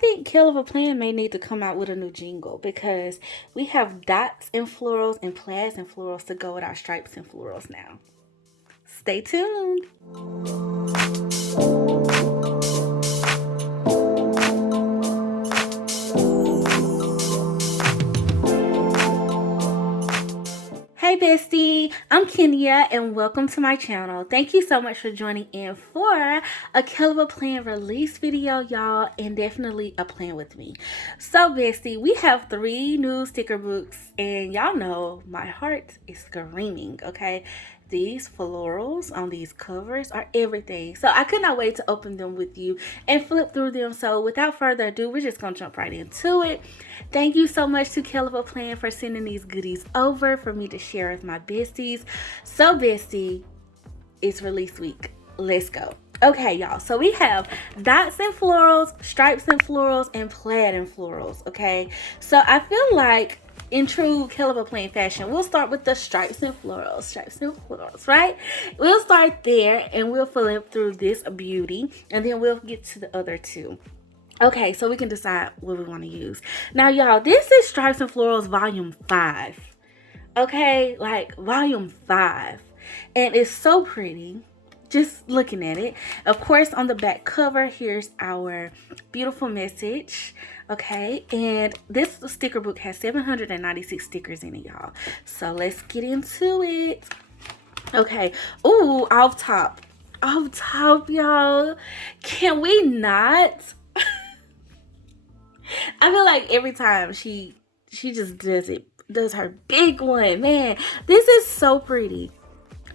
think KellofAPlan may need to come out with a new jingle because we have dots and florals and plaids and florals to go with our stripes and florals now. Stay tuned. Hey bestie, I'm Kenya and welcome to my channel. Thank you so much for joining in for a KellofAPlan release video, y'all, and definitely a plan with me. So bestie, we have 3 new sticker books and y'all know my heart is screaming, okay? These florals on these covers are everything. So I could not wait to open them with you and flip through them. So without further ado, we're just going to jump right into it. Thank you so much to KellofAPlan for sending these goodies over for me to share with my besties. So bestie, it's release week. Let's go. Okay, y'all. So we have dots and florals, stripes and florals, and plaid and florals, okay? So I feel like in true KellofAPlan fashion, we'll start with the stripes and florals, right? We'll start there and we'll flip through this beauty and then we'll get to the other 2. Okay, so we can decide what we want to use. Now, y'all, this is Stripes and Florals Volume 5. Okay, like Volume 5. And it's so pretty. Just looking at it. Of course, on the back cover, here's our beautiful message. Okay, and this sticker book has 796 stickers in it, y'all. So let's get into it. Okay, ooh, off top, y'all. Can we not? I feel like every time she just does her big one. Man, this is so pretty.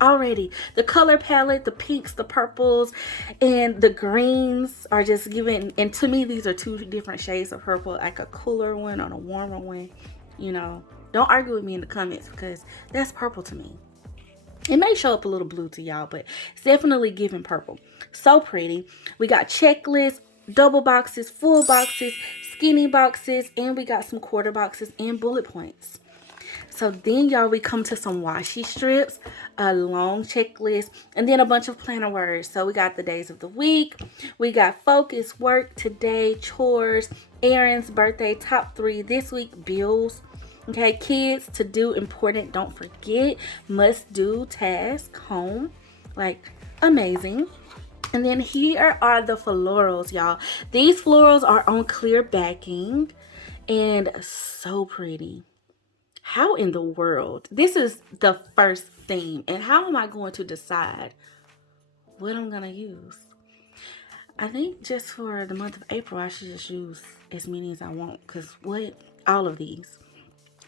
Already, the color palette, the pinks, the purples, and the greens are just giving, and to me, these are 2 different shades of purple, like a cooler one and a warmer one. You know, don't argue with me in the comments because that's purple to me. It may show up a little blue to y'all, but it's definitely giving purple. So pretty. We got checklists, double boxes, full boxes, skinny boxes, and we got some quarter boxes and bullet points. So then, y'all, we come to some washi strips, a long checklist, and then a bunch of planner words. So we got the days of the week. We got focus, work, today, chores, errands, birthday, top 3, this week, bills. Okay, kids, to do, important, don't forget, must do, task, home. Like, amazing. And then here are the florals, y'all. These florals are on clear backing and so pretty. How in the world? This is the first theme. And how am I going to decide what I'm going to use? I think just for the month of April, I should just use as many as I want. Because what? All of these.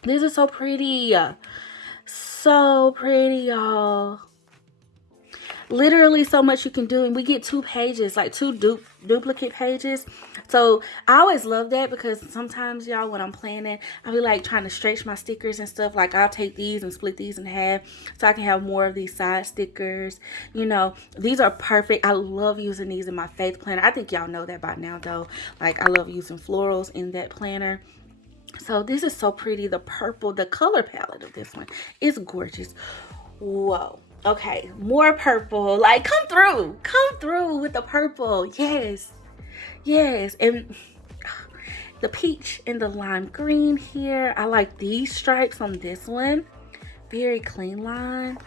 This is so pretty. So pretty, y'all. Literally so much you can do, and we get 2 pages, like 2 duplicate pages. So I always love that because sometimes, y'all, when I'm planning, I'll be like trying to stretch my stickers and stuff. Like I'll take these and split these in half so I can have more of these side stickers. You know, these are perfect. I love using these in my faith planner. I think y'all know that by now though. Like I love using florals in that planner. So this is so pretty. The purple, the color palette of this one is gorgeous. Whoa. Okay, more purple. Like, come through with the purple. Yes, and the peach and the lime green here. I like these stripes on this one. Very clean line.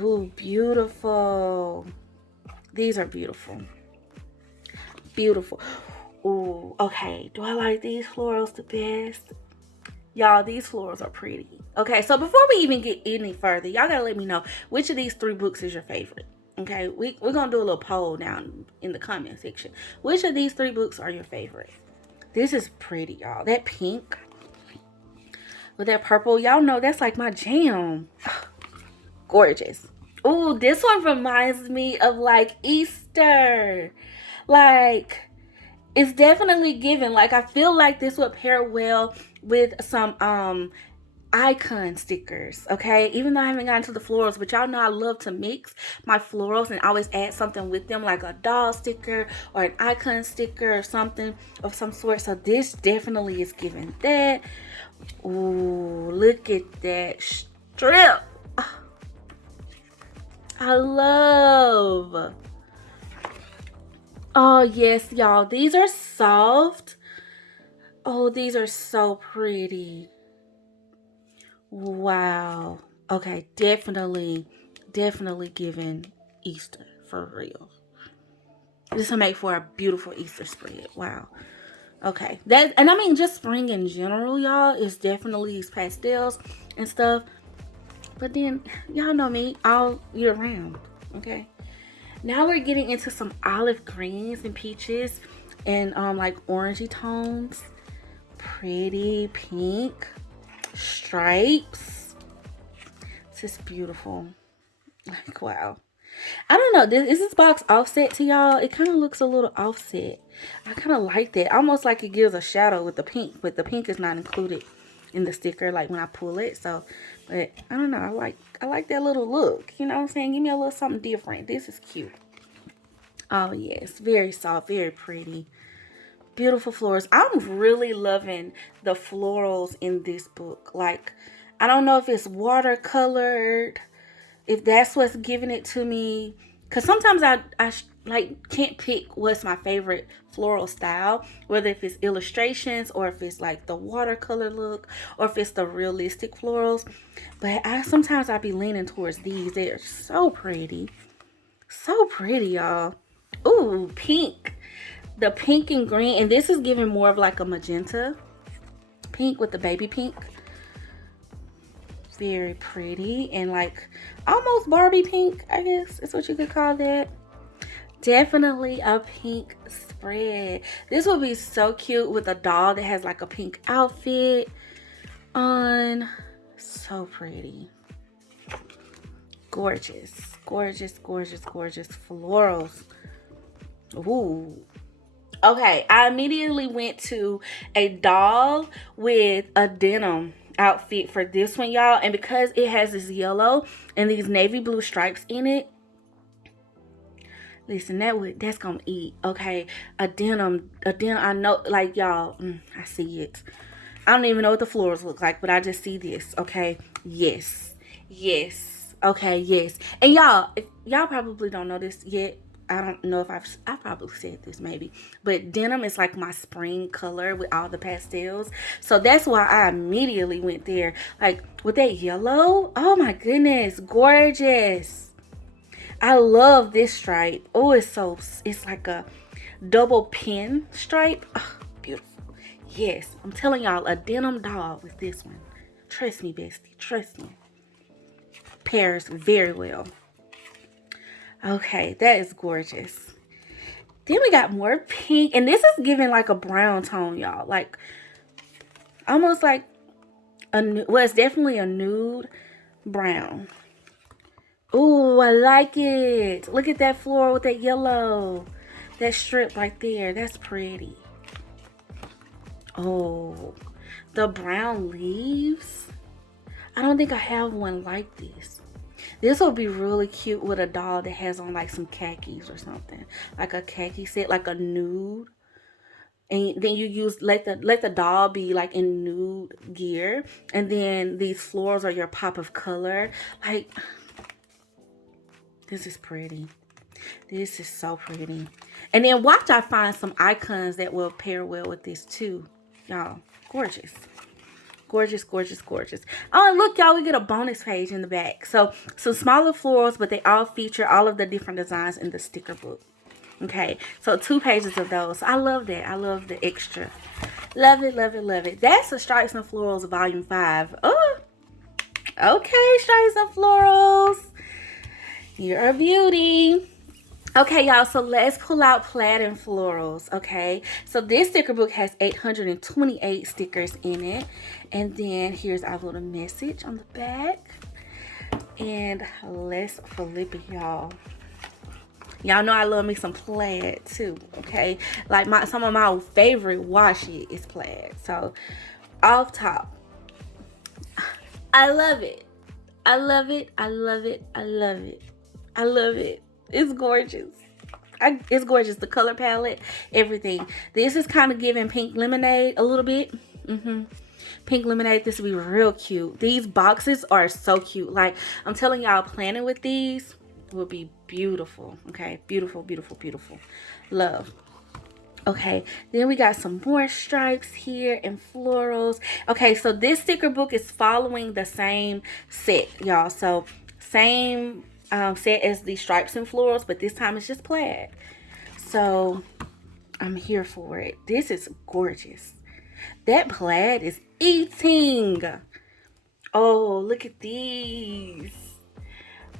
Ooh, beautiful. These are beautiful. Ooh, okay. Do I like these florals the best? Y'all, these florals are pretty. Okay, so before we even get any further, y'all gotta let me know which of these 3 books is your favorite. Okay, we're gonna do a little poll down in the comment section. Which of these 3 books are your favorite? This is pretty, y'all. That pink with that purple, y'all know that's like my jam. Gorgeous. Ooh, this one reminds me of like Easter. Like, it's definitely given. Like, I feel like this would pair well with some icon stickers, okay? Even though I haven't gotten to the florals, but y'all know I love to mix my florals and always add something with them, like a doll sticker or an icon sticker or something of some sort. So this definitely is giving that. Ooh, look at that strip. I love. Oh, yes, y'all. These are soft. Oh, these are so pretty. Wow. Okay, definitely giving Easter for real. This will make for a beautiful Easter spread. Wow. Okay. That, and I mean just spring in general, y'all, is definitely these pastels and stuff. But then y'all know me all year round. Okay. Now we're getting into some olive greens and peaches and like orangey tones. Pretty pink stripes. This is beautiful. Like, wow. I don't know. Is this box offset to y'all? It kind of looks a little offset. I kind of like that. Almost like it gives a shadow with the pink, but the pink is not included in the sticker like when I pull it. So, but I don't know. I like that little look. You know what I'm saying? Give me a little something different. This is cute. Oh, yes. Very soft. Very pretty. Beautiful florals. I'm really loving the florals in this book. Like, I don't know if it's watercolored, if that's what's giving it to me, because sometimes I like can't pick what's my favorite floral style, whether if it's illustrations or if it's like the watercolor look or if it's the realistic florals. But sometimes I be leaning towards these. They're so pretty, y'all. Ooh, pink. The pink and green, and this is giving more of like a magenta pink with the baby pink. Very pretty, and like almost Barbie pink, I guess is what you could call that. Definitely a pink spread. This would be so cute with a doll that has like a pink outfit on. So pretty. Gorgeous, gorgeous, gorgeous, gorgeous florals. Ooh. Okay, I immediately went to a doll with a denim outfit for this one, y'all. And because it has this yellow and these navy blue stripes in it, listen, that's gonna eat. Okay, a denim. I know, like, y'all, I see it. I don't even know what the florals look like, but I just see this. Okay, yes. Okay, yes. And y'all, if y'all probably don't know this yet, I don't know if I probably said this maybe, but denim is like my spring color with all the pastels. So that's why I immediately went there. Like with that yellow, oh my goodness, gorgeous. I love this stripe. Oh, it's like a double pin stripe. Oh, beautiful. Yes, I'm telling y'all, a denim doll with this one. Trust me, bestie, trust me. Pairs very well. Okay, that is gorgeous. Then we got more pink. And this is giving like a brown tone, y'all. Like, almost like well, it's definitely a nude brown. Ooh, I like it. Look at that floral with that yellow. That strip right there. That's pretty. Oh, the brown leaves. I don't think I have one like this. This would be really cute with a doll that has on like some khakis or something. Like a khaki set, like a nude. And then you let the doll be like in nude gear. And then these florals are your pop of color. Like, this is pretty. This is so pretty. And then watch I find some icons that will pair well with this too. Y'all, gorgeous. Gorgeous, gorgeous, gorgeous. Oh, and look, y'all, we get a bonus page in the back. So, some smaller florals, but they all feature all of the different designs in the sticker book. Okay, so 2 pages of those. I love that. I love the extra. Love it, love it, love it. That's the Stripes and Florals Volume 5. Oh, okay, Stripes and Florals. You're a beauty. Okay, y'all, so let's pull out Plaid and Florals, okay? So this sticker book has 828 stickers in it. And then here's our little message on the back. And let's flip it, y'all. Y'all know I love me some plaid too, okay? Like some of my favorite washi is plaid. So off top, I love it. I love it. I love it. I love it. I love it. It's gorgeous. It's gorgeous. The color palette, everything. This is kind of giving pink lemonade a little bit. Pink lemonade. This will be real cute. These boxes are so cute. Like, I'm telling y'all, planning with these will be beautiful. Okay, beautiful, beautiful, beautiful. Love. Okay, then we got some more stripes here and florals. Okay, so this sticker book is following the same set, y'all. So same set as the stripes and florals, but this time it's just plaid. So I'm here for it. This is gorgeous. That plaid is eating. Oh, look at these.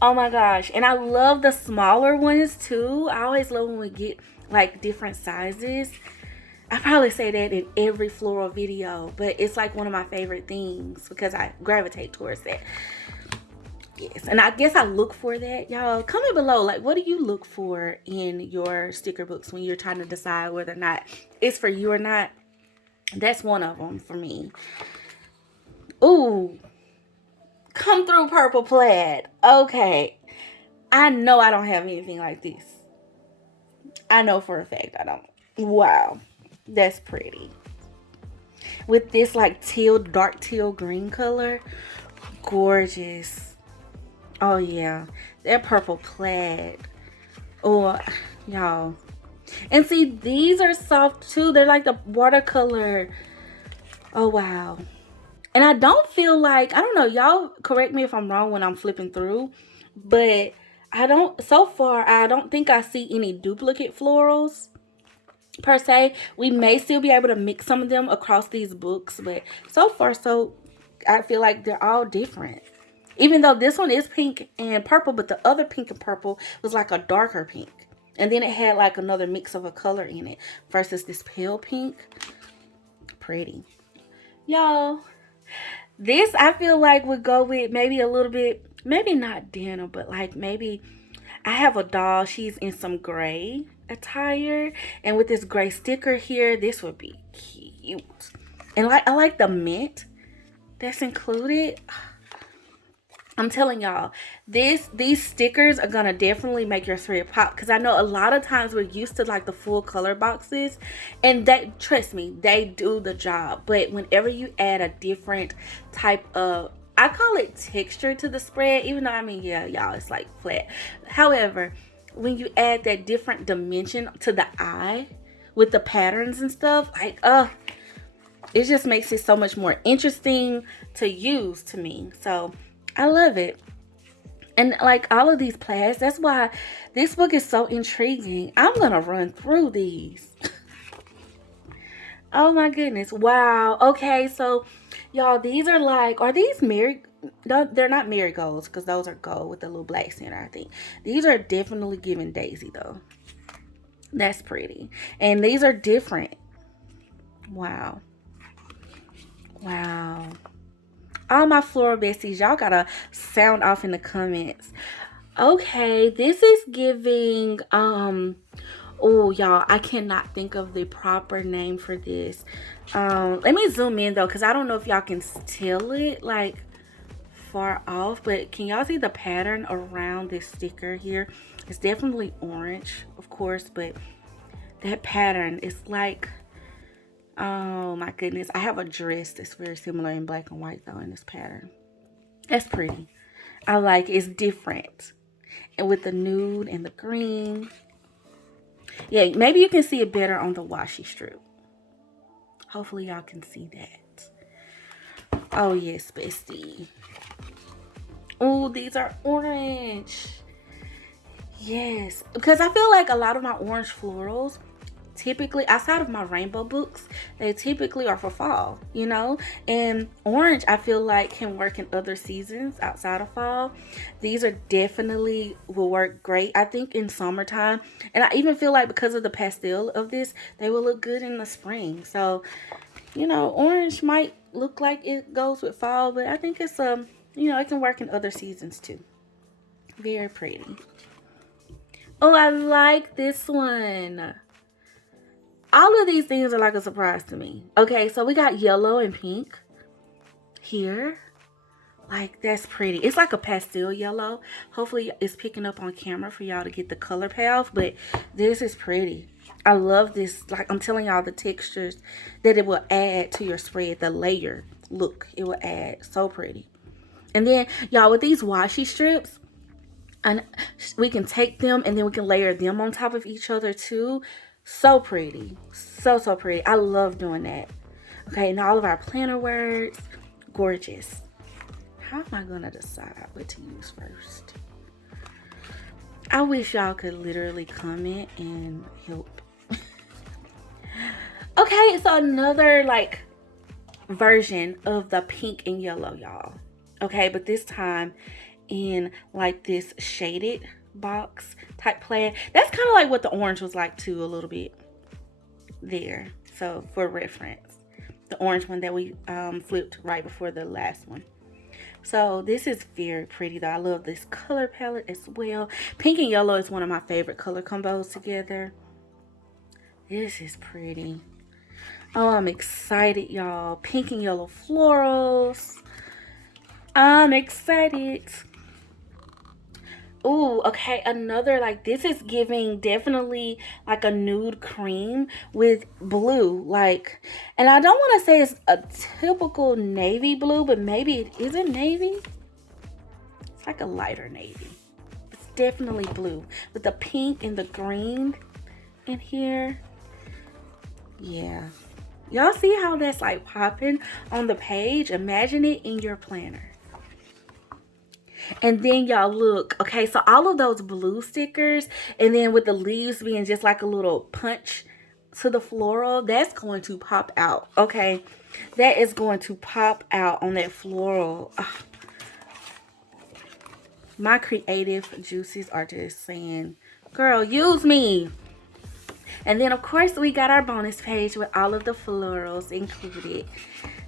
Oh my gosh. And I love the smaller ones too. I always love when we get like different sizes. I probably say that in every floral video, but it's like one of my favorite things because I gravitate towards that. Yes, and I guess I look for that. Y'all, comment below, like, what do you look for in your sticker books when you're trying to decide whether or not it's for you or not? That's one of them for me. Ooh, come through purple plaid. Okay, I know I don't have anything like this. I know for a fact I don't. Wow, that's pretty. With this like teal, dark teal green color, gorgeous. Oh yeah, that purple plaid. Oh, y'all. And see, these are soft too. They're like the watercolor. Oh wow. And I don't feel like, I don't know, y'all correct me if I'm wrong when I'm flipping through, but so far I don't think I see any duplicate florals per se. We may still be able to mix some of them across these books, but so far I feel like they're all different. Even though this one is pink and purple, but the other pink and purple was like a darker pink. And then it had like another mix of a color in it versus this pale pink. Pretty. Y'all, this I feel like would go with maybe a little bit, maybe not denim, but like maybe I have a doll. She's in some gray attire. And with this gray sticker here, this would be cute. And like I like the mint that's included. I'm telling y'all, these stickers are gonna definitely make your thread pop, because I know a lot of times we're used to like the full color boxes, and that, trust me, they do the job. But whenever you add a different type of, I call it texture to the spread, even though I mean, yeah, y'all, it's like flat. However, when you add that different dimension to the eye with the patterns and stuff, like it just makes it so much more interesting to use to me. So I love it. And like all of these plaids, that's why this book is so intriguing. I'm gonna run through these. Oh my goodness. Wow. Okay, so y'all, these are like, are these no, they're not marigolds, because those are gold with the little black center, I think. These are definitely giving daisy though. That's pretty. And these are different. Wow. Wow. All my floral besties, y'all gotta sound off in the comments. Okay, this is giving oh y'all, I cannot think of the proper name for this. Let me zoom in though, because I don't know if y'all can tell it like far off, but can y'all see the pattern around this sticker here? It's definitely orange, of course, but that pattern is like, oh my goodness. I have a dress that's very similar in black and white though in this pattern. That's pretty. I like it. It's different. And with the nude and the green. Yeah, maybe you can see it better on the washi strip. Hopefully y'all can see that. Oh yes, bestie. Oh, these are orange. Yes. Because I feel like a lot of my orange florals, typically outside of my rainbow books, they typically are for fall, you know. And orange, I feel like, can work in other seasons outside of fall. These are definitely will work great, I think, in summertime. And I even feel like because of the pastel of this, they will look good in the spring. So, you know, orange might look like it goes with fall, but I think it's you know, it can work in other seasons too. Very pretty. Oh, I like this one. All of these things are like a surprise to me. Okay, so we got yellow and pink here. Like, that's pretty. It's like a pastel yellow. Hopefully it's picking up on camera for y'all to get the color payoff, but this is pretty. I love this. Like, I'm telling y'all, the textures that it will add to your spread, the layer look, it will add. So pretty. And then, y'all, with these washi strips, And we can take them and then we can layer them on top of each other too. So pretty. So pretty. I love doing that. Okay, and all of our planner words, gorgeous. How am I gonna decide what to use first? I wish y'all could literally comment and help. Okay, so another like version of the pink and yellow, y'all. Okay, but this time in like this shaded box type plaid. That's kind of like what the orange was like too, a little bit there. So for reference, the orange one that we flipped right before the last one. So this is very pretty though. I love this color palette as well. Pink and yellow is one of my favorite color combos together. This is pretty. Oh, I'm excited, y'all. Pink and yellow florals. I'm excited. Ooh, okay, another like this is giving definitely like a nude cream with blue, like, and I don't want to say it's a typical navy blue, but maybe it isn't navy. It's like a lighter navy. It's definitely blue with the pink and the green in here. Yeah, y'all see how that's like popping on the page? Imagine it in your planner. And then y'all look, okay, so all of those blue stickers, and then with the leaves being just like a little punch to the floral, that's going to pop out, okay? That is going to pop out on that floral. Ugh. My creative juices are just saying, girl, use me. And then, of course, we got our bonus page with all of the florals included.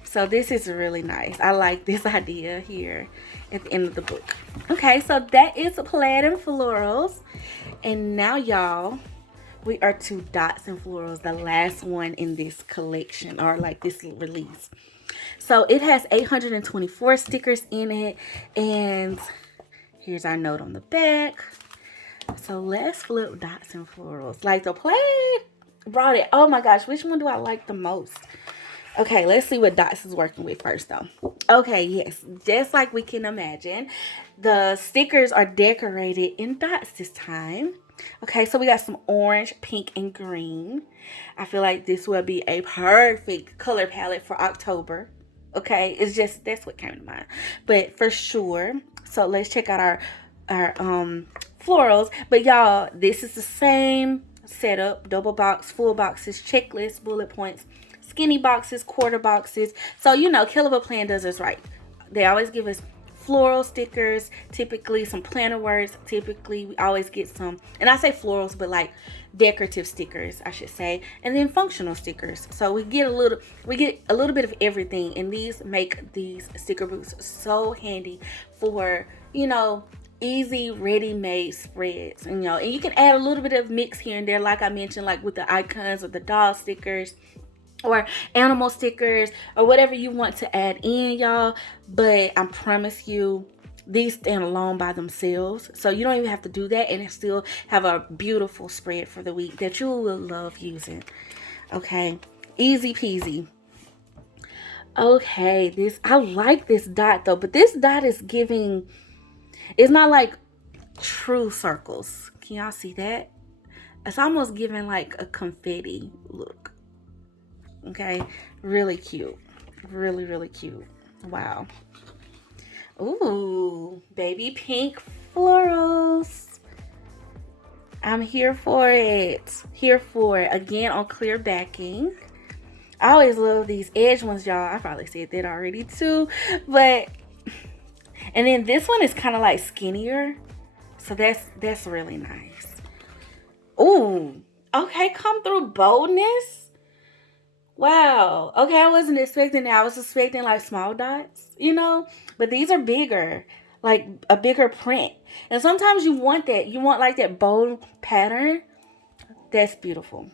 So this is really nice. I like this idea here at the end of the book. Okay, so that is Plaid and Florals. And now, y'all, we are to Dots and Florals, the last one in this collection, or like this release. So it has 824 stickers in it. And here's our note on the back. So let's flip Dots and Florals. Like the Plaid brought it. Oh my gosh, which one do I like the most? Okay, let's see what Dots is working with first though. Okay, yes, just like we can imagine, the stickers are decorated in dots this time. Okay, so we got some orange, pink, and green. I feel like this will be a perfect color palette for October. Okay, it's just, that's what came to mind. But for sure, so let's check out our florals. But y'all, this is the same setup: double box, full boxes, checklist, bullet points, skinny boxes, quarter boxes. So you know, KellofAPlan does this right. They always give us floral stickers, typically some planner words. Typically we always get some, and I say florals, but like decorative stickers I should say, and then functional stickers. So we get a little bit of everything, and these make these sticker books so handy for, you know, easy ready-made spreads. And you know, and you can add a little bit of mix here and there, like I mentioned, like with the icons or the doll stickers or animal stickers or whatever you want to add in, y'all. But I promise you, these stand alone by themselves, so you don't even have to do that, and still have a beautiful spread for the week that you will love using. Okay, easy peasy. Okay, this, I like this dot though, but this dot is giving, it's not like true circles. Can y'all see that? It's almost giving like a confetti look. Okay, really cute. Really cute. Wow. Ooh, baby pink florals. I'm here for it. Here for it. Again, on clear backing. I always love these edge ones, y'all. I probably said that already too. But, and then this one is kind of like skinnier. So that's really nice. Ooh, okay, come through boldness. Wow. Okay, I wasn't expecting that. I was expecting like small dots, you know? But these are bigger, like a bigger print. And sometimes you want that. You want like that bold pattern. That's beautiful.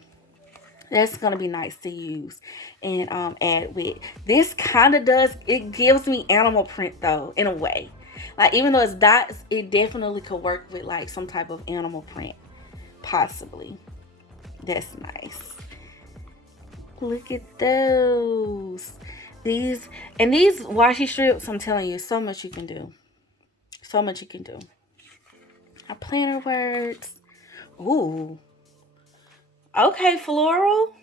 That's going to be nice to use and add with. This kind of does, it gives me animal print though, in a way. Like even though it's dots, it definitely could work with like some type of animal print. Possibly. That's nice. Look at those. These washi strips, I'm telling you, so much you can do. So much you can do. our planner words. Ooh. Okay, floral.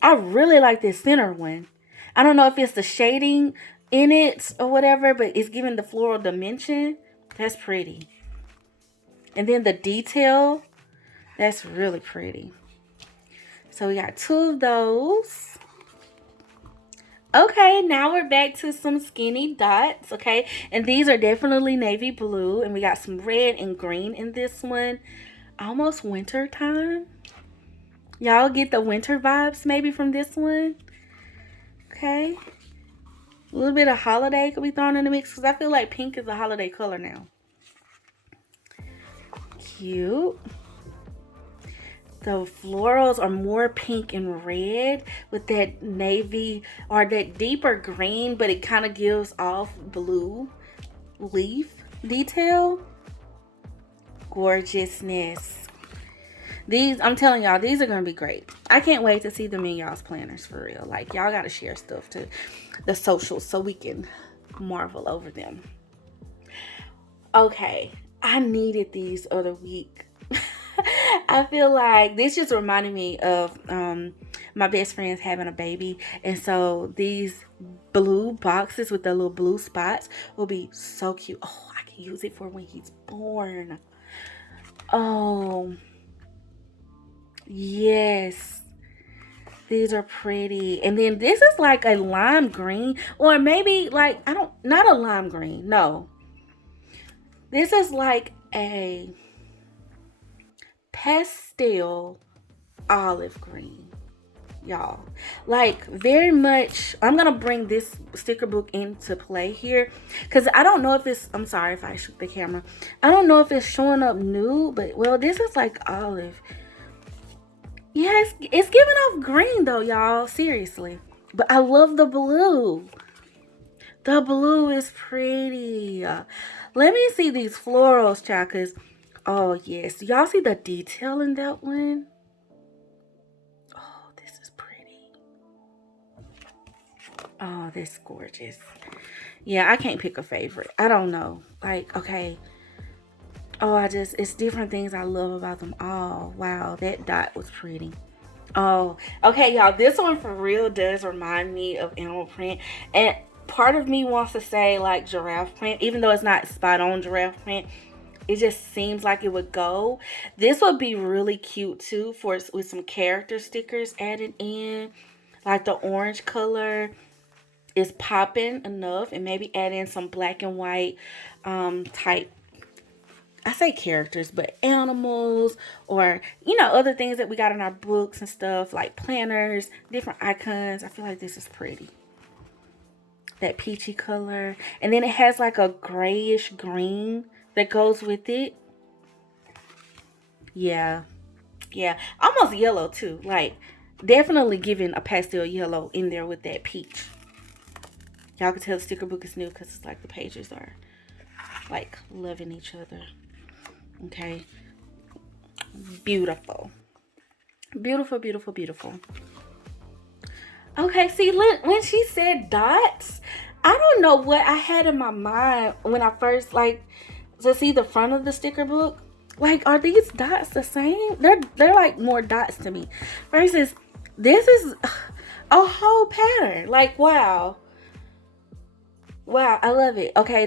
I really like this center one. I don't know if it's the shading in it or whatever, but it's giving the floral dimension. That's pretty. And then the detail, that's really pretty. So we got 2 of those. Okay, now we're back to some skinny dots, okay? And these are definitely navy blue. And we got some red and green in this one. Almost winter time. Y'all get the winter vibes maybe from this one. Okay. A little bit of holiday could be thrown in the mix because I feel like pink is a holiday color now. Cute. The florals are more pink and red with that navy or that deeper green, but it kind of gives off blue leaf detail. Gorgeousness. These, I'm telling y'all, these are going to be great. I can't wait to see them in y'all's planners for real. Like, y'all got to share stuff to the socials so we can marvel over them. Okay, I needed these other week. I feel like this just reminded me of my best friend's having a baby. And so these blue boxes with the little blue spots will be so cute. Oh, I can use it for when he's born. Oh, yes. These are pretty. And then this is like a lime green, or maybe like, not a lime green. No. This is like a pastel olive green, y'all. Like, very much, I'm gonna bring this sticker book into play here because I don't know if it's, I'm sorry if I shook the camera, I don't know if it's showing up nude, but well, this is like olive. Yeah, it's giving off green though, y'all, seriously. But I love the blue. The blue is pretty. Let me see these florals, child, because oh yes, y'all see the detail in that one? Oh, this is pretty. Oh, this is gorgeous. Yeah, I can't pick a favorite. I don't know. Like, okay. Oh, it's different things I love about them all. Wow, that dot was pretty. Oh, okay, y'all. This one for real does remind me of animal print. And part of me wants to say like giraffe print, even though it's not spot on giraffe print. It just seems like it would go. This would be really cute too with some character stickers added in. Like the orange color is popping enough, and maybe add in some black and white type, I say characters, but animals or, you know, other things that we got in our books and stuff, like planners, different icons. I feel like this is pretty. That peachy color. And then it has like a grayish green that goes with it. Yeah. Yeah. Almost yellow too. Like, definitely giving a pastel yellow in there with that peach. Y'all can tell the sticker book is new because it's like the pages are like loving each other. Okay. Beautiful. Beautiful, beautiful, beautiful. Okay, see, when she said dots, I don't know what I had in my mind when I first, like, to see the front of the sticker book. Like, are these dots the same? They're like more dots to me. Versus, this is a whole pattern. Like, wow. Wow, I love it. Okay,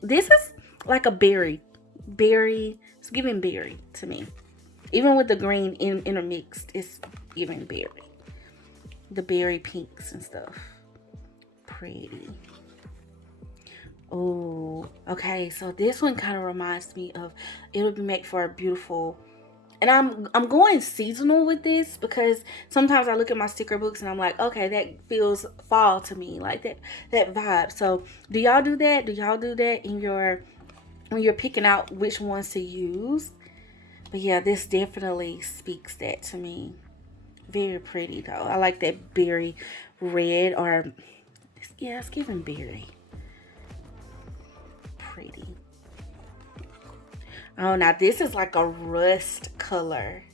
this is like a berry. It's giving berry to me. Even with the green intermixed, it's giving berry. The berry pinks and stuff. Pretty. Oh, okay. So this one kind of reminds me of, it would make for a beautiful, and I'm going seasonal with this because sometimes I look at my sticker books and I'm like, okay, that feels fall to me, like that vibe. So do y'all do that? Do y'all do that in your, when you're picking out which ones to use? But yeah, this definitely speaks that to me. Very pretty though. I like that berry red, or yeah, it's giving berry. Pretty. Oh, now this is like a rust color.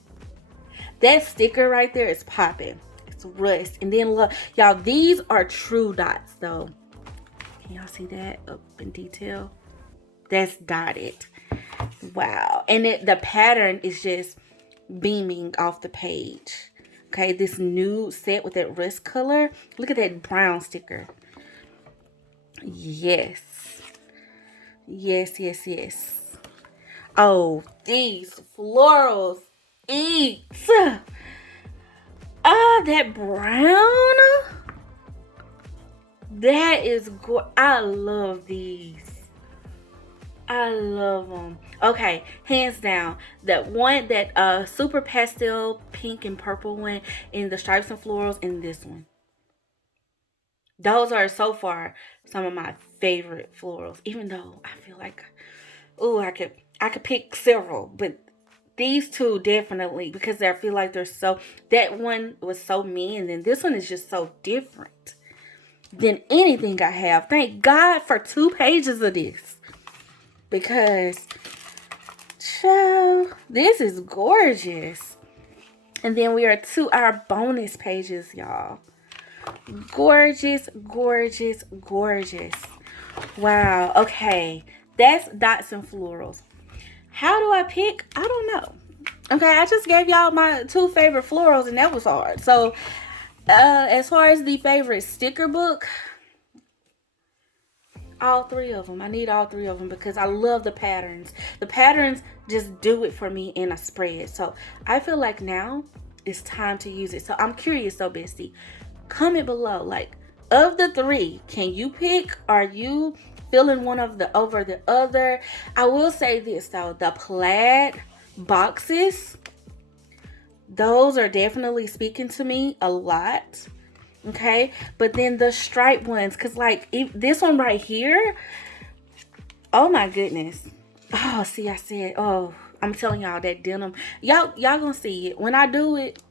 That sticker right there is popping. It's rust. And then look, y'all, these are true dots though. Can y'all see that up in detail? that's dotted. Wow. And the pattern is just beaming off the page. Okay, this nude set with that rust color. Look at that brown sticker. Yes. Yes, yes, yes. Oh, these florals eat. Ah, that brown. That is good. I love these. I love them. Okay, hands down. That one, that super pastel pink and purple one in the stripes and florals, and this one. Those are so far some of my favorite florals. Even though I feel like, oh, I could pick several, but these two definitely, because I feel like they're so. That one was so me, and then this one is just so different than anything I have. Thank God for 2 pages of this. Because, child, this is gorgeous. And then we are to our bonus pages, y'all. Gorgeous, gorgeous, gorgeous. Wow. Okay. That's dots and florals. How do I pick? I don't know. Okay, I just gave y'all my 2 favorite florals, and that was hard. So, as far as the favorite sticker book, all 3 of them. I need all 3 of them because I love the patterns. The patterns just do it for me in a spread. So I feel like now it's time to use it. So I'm curious though, bestie. Comment below, like, of the 3, can you pick? Are you feeling one of the over the other? I will say this though, the plaid boxes, those are definitely speaking to me a lot. Okay, but then the stripe ones, because like this one right here, oh my goodness. Oh, see, I said, oh, I'm telling y'all that denim, y'all gonna see it when I do it.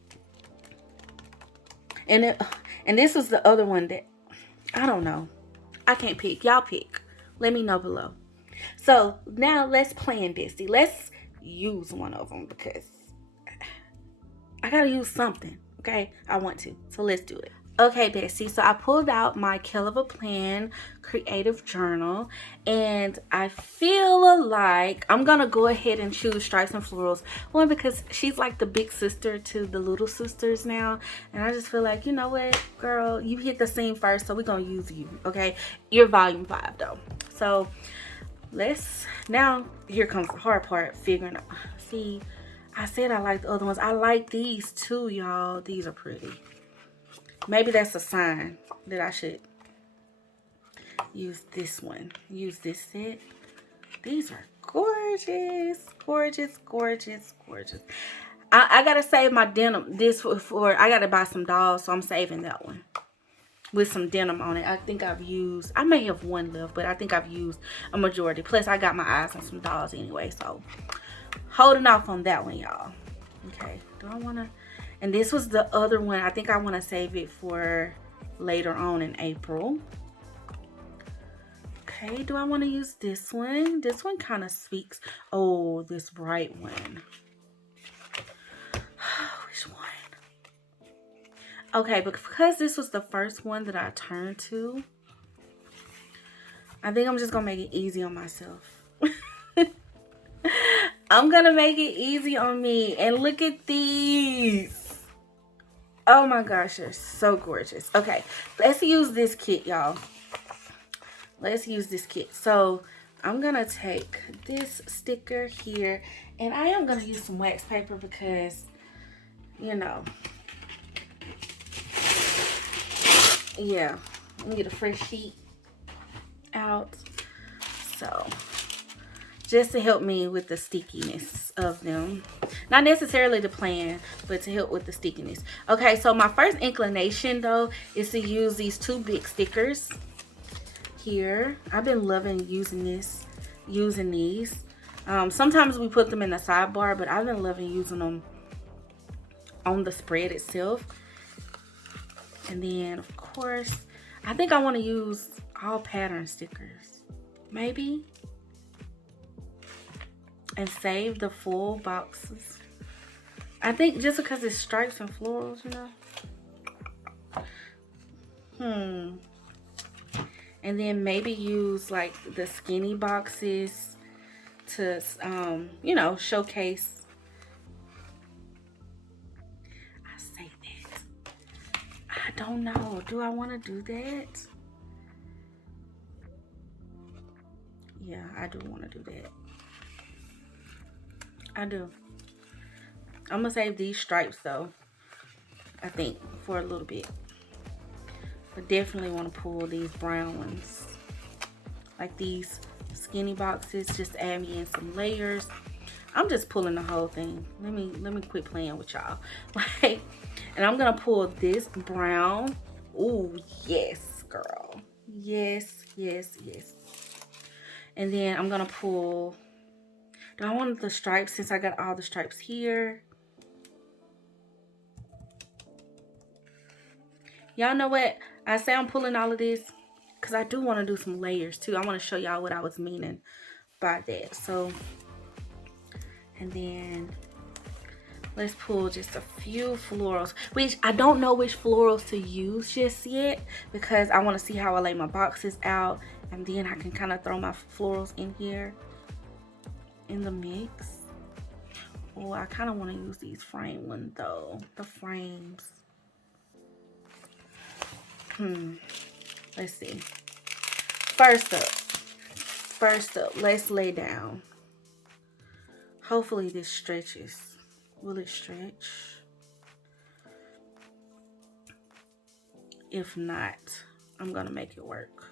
And this was the other one that I don't know, I can't pick. Y'all pick, let me know below. So now let's plan, bestie. Let's use one of them because I gotta use something. Okay, I want to, so let's do it. Okay, bestie, so I pulled out my KellofAPlan creative journal, and I feel like I'm gonna go ahead and choose stripes and florals. One, because she's like the big sister to the little sisters now, and I just feel like, you know what, girl, you hit the scene first, so we're gonna use you. Okay, you're volume 5 though. So now here comes the hard part, figuring out. See, I said I like the other ones. I like these too, y'all. These are pretty. Maybe that's a sign that I should use this one. Use this set. These are gorgeous. Gorgeous, gorgeous, gorgeous. I gotta save my denim. This for I gotta buy some dolls, so I'm saving that one. With some denim on it. I think I've used, I may have one left, but I think I've used a majority. Plus, I got my eyes on some dolls anyway, so holding off on that one, y'all. Okay, do I want to... And this was the other one. I think I want to save it for later on in April. Okay, do I want to use this one? This one kind of speaks. Oh, this bright one. Which one? Okay, but because this was the first one that I turned to, I think I'm just going to make it easy on myself. I'm going to make it easy on me. And look at these. Oh my gosh, they're so gorgeous. Okay, let's use this kit, y'all. Let's use this kit. So I'm gonna take this sticker here, and I am gonna use some wax paper because, you know, yeah, let me get a fresh sheet out. So just to help me with the stickiness of them. Not necessarily the plan, but to help with the stickiness. Okay, so my first inclination though is to use these 2 big stickers here. I've been loving using these. Sometimes we put them in the sidebar, but I've been loving using them on the spread itself. And then of course, I think I want to use all pattern stickers. Maybe. And save the full boxes. I think just because it's stripes and florals, you know. And then maybe use like the skinny boxes to, you know, showcase. I say that. I don't know. Do I want to do that? Yeah, I do want to do that. I do. I'm going to save these stripes though, I think, for a little bit. But definitely want to pull these brown ones. Like these skinny boxes, just to add me in some layers. I'm just pulling the whole thing. Let me quit playing with y'all. Like, and I'm gonna pull this brown. Ooh, yes, girl. Yes, yes, yes. And then I'm gonna pull, do I want the stripes since I got all the stripes here? Y'all know what? I say I'm pulling all of this because I do want to do some layers too. I want to show y'all what I was meaning by that. So, and then let's pull just a few florals, which I don't know which florals to use just yet because I want to see how I lay my boxes out, and then I can kind of throw my florals in here in the mix. Oh, I kind of want to use these frame ones though, the frames. Let's see. First up, let's lay down. Hopefully this stretches. Will it stretch? If not, I'm gonna make it work.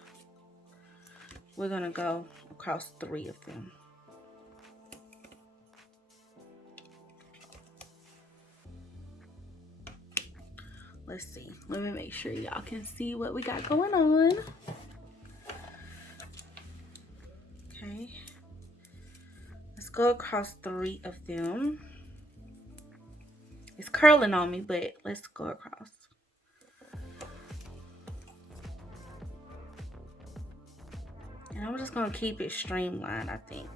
We're gonna go across 3 of them. Let's see. Let me make sure y'all can see what we got going on. Okay. Let's go across 3 of them. It's curling on me, but let's go across. And I'm just gonna keep it streamlined, I think.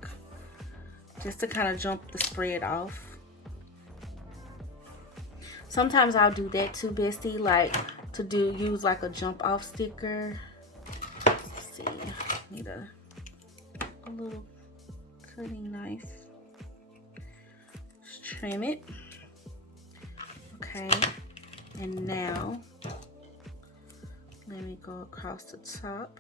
Just to kind of jump the spread off. Sometimes I'll do that too, bestie, like to use like a jump off sticker. Let's see, need a little cutting knife. Just trim it. Okay, and now let me go across the top.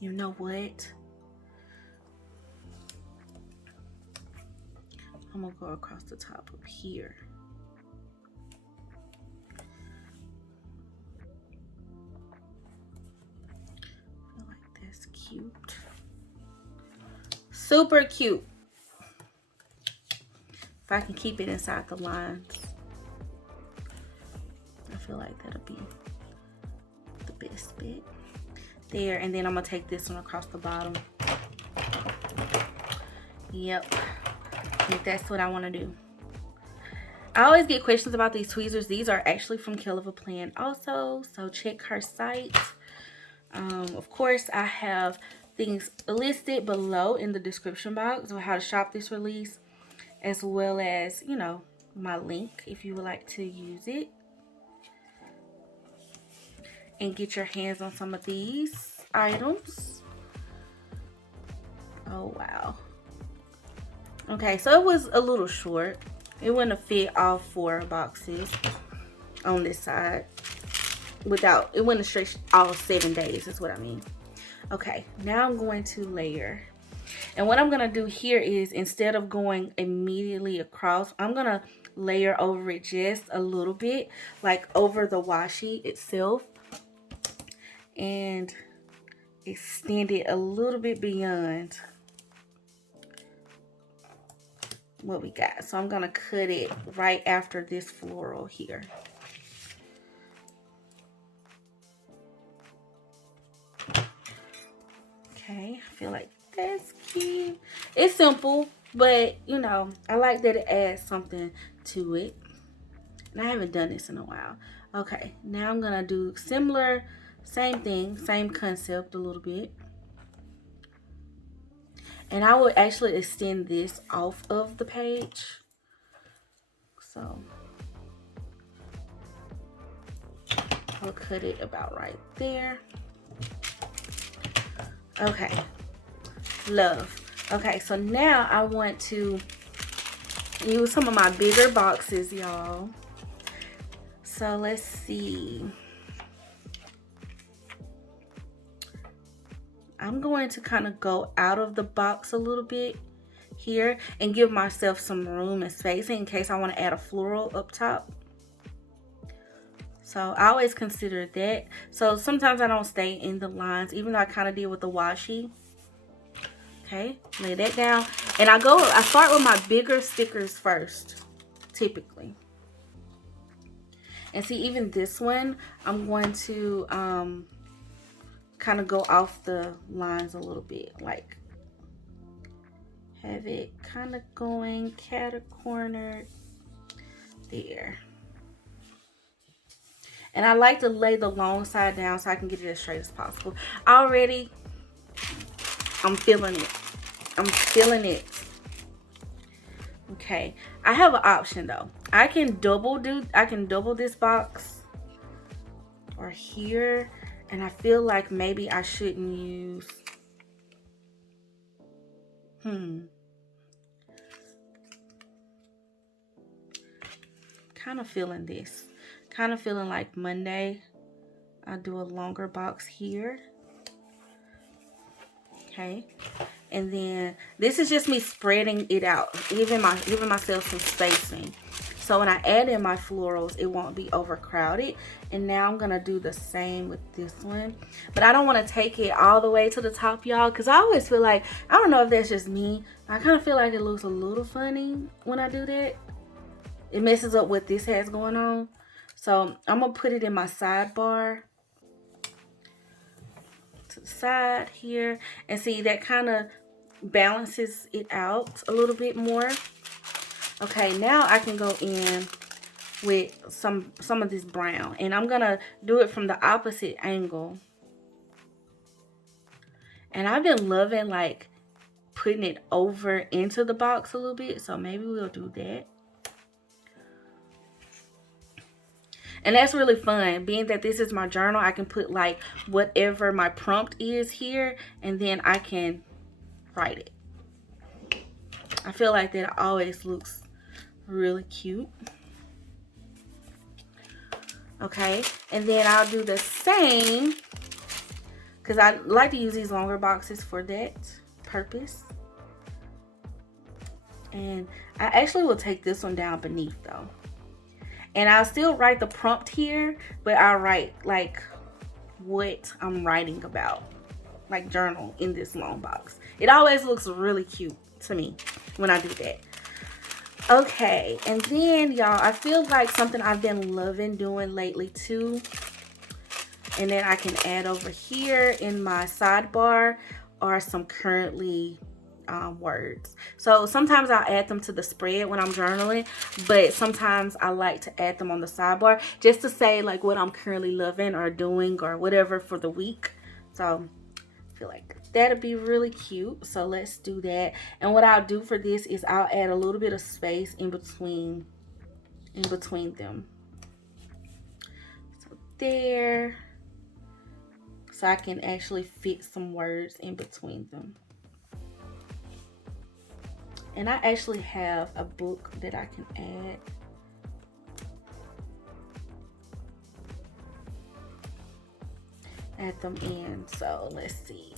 You know what? I'm gonna go across the top up here. I feel like that's cute. Super cute. If I can keep it inside the lines, I feel like that'll be the best bit. There, and then I'm gonna take this one across the bottom. Yep, I think that's what I want to do. I always get questions about these tweezers. These are actually from KellofAPlan also, so check her site. Of course, I have things listed below in the description box of how to shop this release, as well as, you know, my link if you would like to use it and get your hands on some of these items. Oh wow. Okay, so it was a little short. It wouldn't have fit all 4 boxes on this side without, it wouldn't have stretched all 7 days is what I mean. Okay, now I'm going to layer. And what I'm gonna do here is, instead of going immediately across, I'm gonna layer over it just a little bit, like over the washi itself, and extend it a little bit beyond what we got. So I'm gonna cut it right after this floral here. Okay, I feel like that's cute. It's simple, but you know, I like that it adds something to it. And I haven't done this in a while. Okay, now I'm gonna do similar, same thing, same concept a little bit. And I will actually extend this off of the page. So We'll cut it about right there. Okay, love. Okay, so now I want to use some of my bigger boxes, y'all. So let's see. I'm going to kind of go out of the box a little bit here and give myself some room and space in case I want to add a floral up top. So I always consider that. So sometimes I don't stay in the lines, even though I kind of did with the washi. Okay, lay that down. And I start with my bigger stickers first, typically. And see, even this one, I'm going to kind of go off the lines a little bit, like have it kind of going cat-cornered there. And I like to lay the long side down so I can get it as straight as possible. Already, I'm feeling it. I'm feeling it. Okay, I have an option though. I can double this box or here, and I feel like maybe I shouldn't use kind of feeling this. Kind of feeling like Monday I'll do a longer box here. Okay. And then this is just me spreading it out, giving myself some spacing. So when I add in my florals, it won't be overcrowded. And now I'm gonna do the same with this one. But I don't want to take it all the way to the top, y'all, because I always feel like, I don't know if that's just me, I kind of feel like it looks a little funny when I do that. It messes up what this has going on. So I'm gonna put it in my sidebar to the side here, and see that kind of balances it out a little bit more. Okay, now I can go in with some of this brown, and I'm gonna do it from the opposite angle. And I've been loving like putting it over into the box a little bit, so maybe we'll do that. And that's really fun. Being that this is my journal, I can put like whatever my prompt is here, and then I can write it. I feel like that always looks really cute. Okay, and then I'll do the same, because I like to use these longer boxes for that purpose. And I actually will take this one down beneath though. And I'll still write the prompt here, but I'll write like what I'm writing about, like journal in this long box. It always looks really cute to me when I do that. Okay, and then y'all, I feel like something I've been loving doing lately too, and then I can add over here in my sidebar, are some currently words. So sometimes I'll add them to the spread when I'm journaling, but sometimes I like to add them on the sidebar just to say like what I'm currently loving or doing or whatever for the week. So I feel like that'd be really cute. So let's do that. And what I'll do for this is I'll add a little bit of space in between them. So there. So I can actually fit some words in between them. And I actually have a book that I can add them in. So let's see.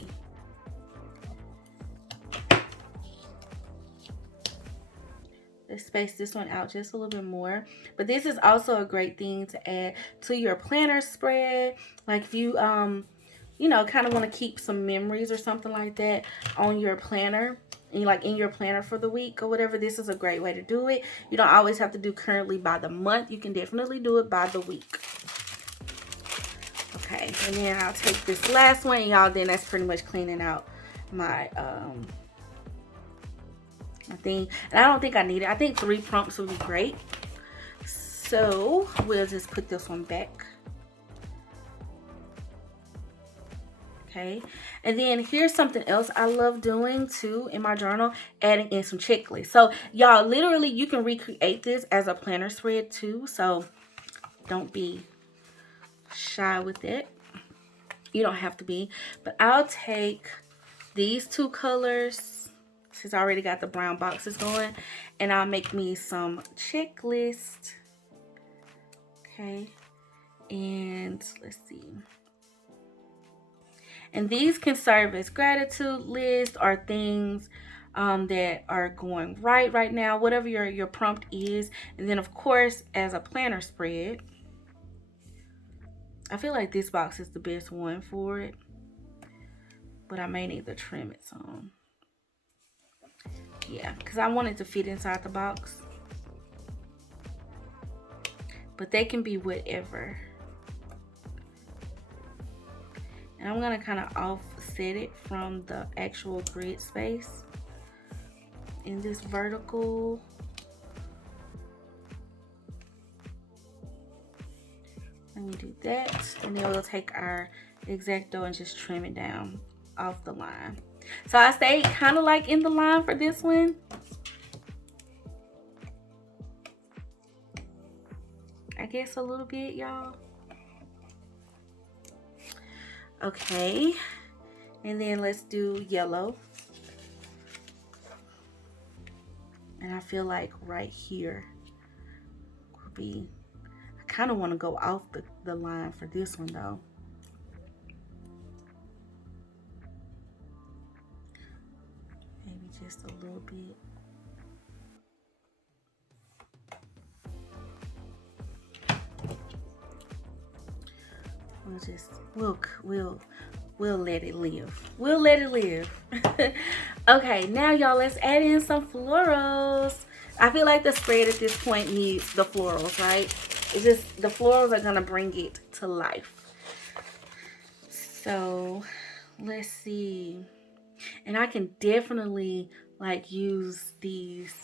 Let's space this one out just a little bit more. But this is also a great thing to add to your planner spread. Like if you you know, kind of want to keep some memories or something like that on your planner, and like in your planner for the week or whatever, this is a great way to do it. You don't always have to do currently by the month. You can definitely do it by the week. Okay, and then I'll take this last one, y'all. Then that's pretty much cleaning out my my thing. And I don't think I need it. I think 3 prompts would be great. So we'll just put this one back. Okay, and then here's something else I love doing too in my journal, adding in some checklists. So y'all, literally you can recreate this as a planner spread too, so don't be shy with it. You don't have to be, but I'll take these two colors since I already got the brown boxes going, and I'll make me some checklist. Okay, and let's see. And these can serve as gratitude lists or things that are going right now, whatever your prompt is. And then of course, as a planner spread, I feel like this box is the best one for it, but I may need to trim it some. Yeah, because I want it to fit inside the box. But they can be whatever. And I'm going to kind of offset it from the actual grid space in this vertical. Let me do that. And then we'll take our X-Acto and just trim it down off the line. So I stayed kind of like in the line for this one. I guess a little bit, y'all. Okay, and then let's do yellow. And I feel like right here would be, I kind of want to go off the line for this one though. Maybe just a little bit. We'll let it live. We'll let it live. Okay, now y'all, let's add in some florals. I feel like the spread at this point needs the florals, right? It's just the florals are gonna bring it to life. So let's see. And I can definitely like use these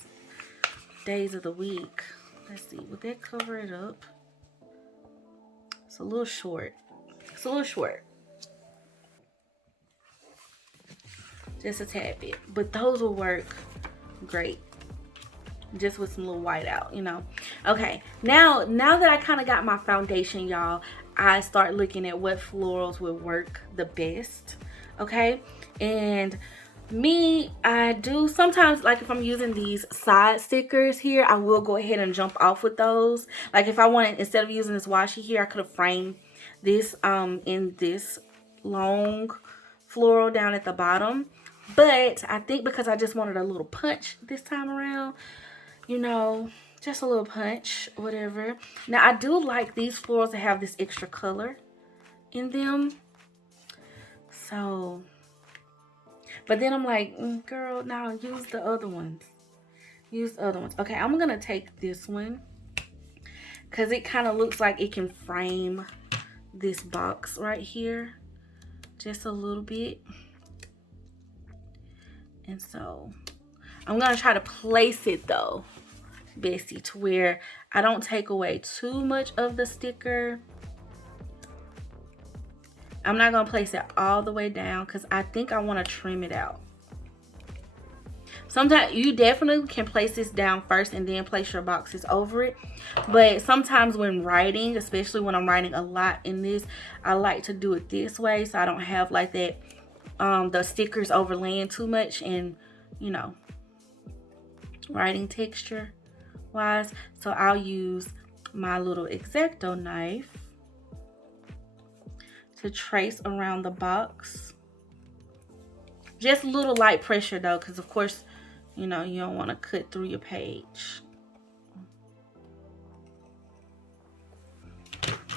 days of the week. Let's see, would that cover it up? It's a little short. It's a little short. Just a tad bit. But those will work great. Just with some little white out, you know. Okay, now that I kind of got my foundation, y'all, I start looking at what florals would work the best. Okay, and me, I do sometimes, like if I'm using these side stickers here, I will go ahead and jump off with those. Like if I wanted, instead of using this washi here, I could have framed this in this long floral down at the bottom. But I think because I just wanted a little punch this time around, you know, just a little punch, whatever. Now I do like these florals to have this extra color in them. So, but then I'm like, girl, now use the other ones. Use the other ones. Okay, I'm gonna take this one because it kind of looks like it can frame this box right here just a little bit. And so I'm gonna try to place it though, Bessie, to where I don't take away too much of the sticker. I'm not gonna place it all the way down because I think I want to trim it out. Sometimes you definitely can place this down first and then place your boxes over it. But sometimes when writing, especially when I'm writing a lot in this, I like to do it this way so I don't have like that the stickers overlaying too much and, you know, writing texture wise. So I'll use my little X-Acto knife to trace around the box. Just a little light pressure though, because of course, you know, you don't want to cut through your page.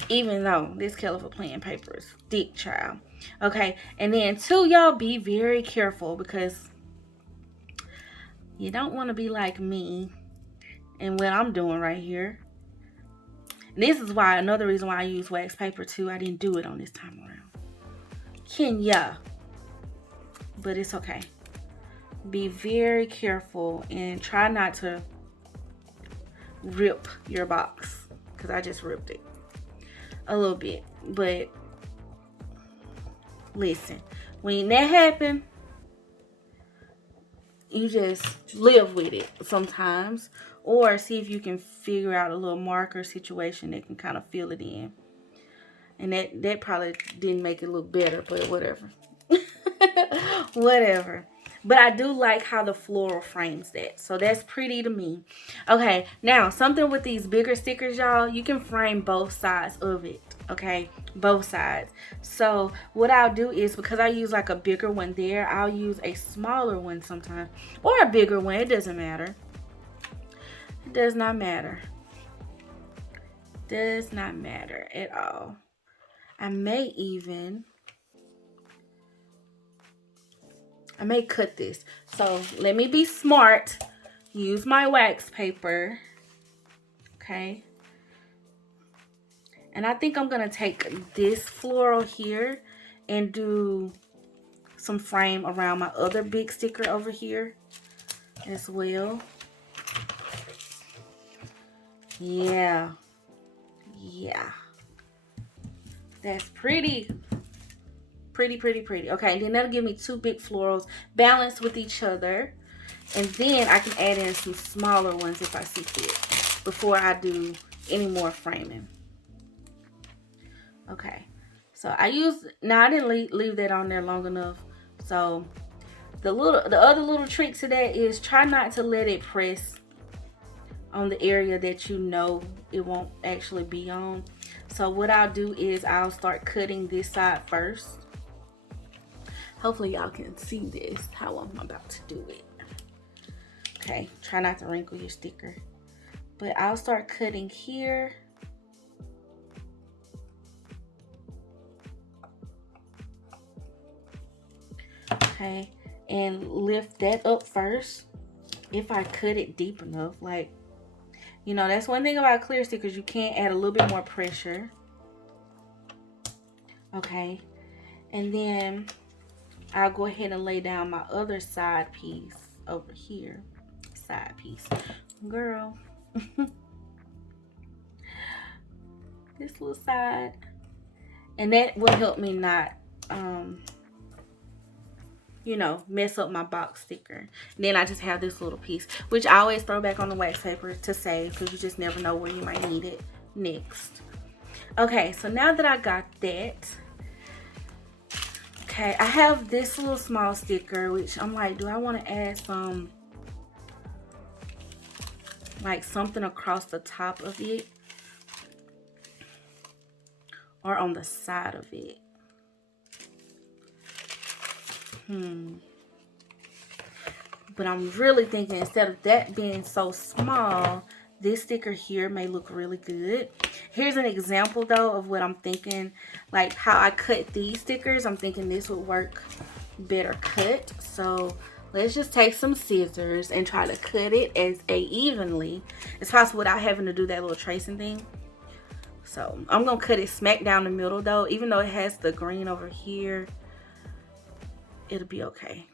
Even though this KellofAPlan paper is thick, child. Okay, and then two, y'all, be very careful because you don't want to be like me and what I'm doing right here. And this is why, another reason why I use wax paper too. I didn't do it on this time around. Kenya. But it's okay. Be very careful and try not to rip your box because I just ripped it a little bit. But listen, when that happens, you just live with it sometimes, or see if you can figure out a little marker situation that can kind of fill it in. And that probably didn't make it look better, but whatever. Whatever. But I do like how the floral frames that. So that's pretty to me. Okay, now something with these bigger stickers, y'all. You can frame both sides of it. Okay, both sides. So what I'll do is, because I use like a bigger one there, I'll use a smaller one sometimes. Or a bigger one. It doesn't matter. It does not matter. Does not matter at all. I may cut this. So let me be smart. Use my wax paper. Okay. And I think I'm going to take this floral here and do some frame around my other big sticker over here as well. Yeah. Yeah. That's pretty. Pretty. Okay, and then that'll give me two big florals balanced with each other. And then I can add in some smaller ones if I see fit before I do any more framing. Okay, so I didn't leave that on there long enough. So the other little trick to that is try not to let it press on the area that you know it won't actually be on. So what I'll do is I'll start cutting this side first. Hopefully y'all can see this, how I'm about to do it. Okay, try not to wrinkle your sticker. But I'll start cutting here. Okay, and lift that up first. If I cut it deep enough, like, you know, that's one thing about clear stickers, you can add a little bit more pressure. Okay, and then I'll go ahead and lay down my other side piece over here. Side piece. Girl. This little side. And that will help me not, you know, mess up my box sticker. And then I just have this little piece, which I always throw back on the wax paper to save, because you just never know where you might need it next. Okay, so now that I got that, okay, I have this little small sticker, which I'm like, do I want to add some, like something across the top of it or on the side of it? But I'm really thinking, instead of that being so small, this sticker here may look really good. Here's an example though of what I'm thinking, like how I cut these stickers. I'm thinking this would work better cut. So let's just take some scissors and try to cut it as evenly as possible without having to do that little tracing thing. So I'm gonna cut it smack down the middle though. Even though it has the green over here, it'll be okay.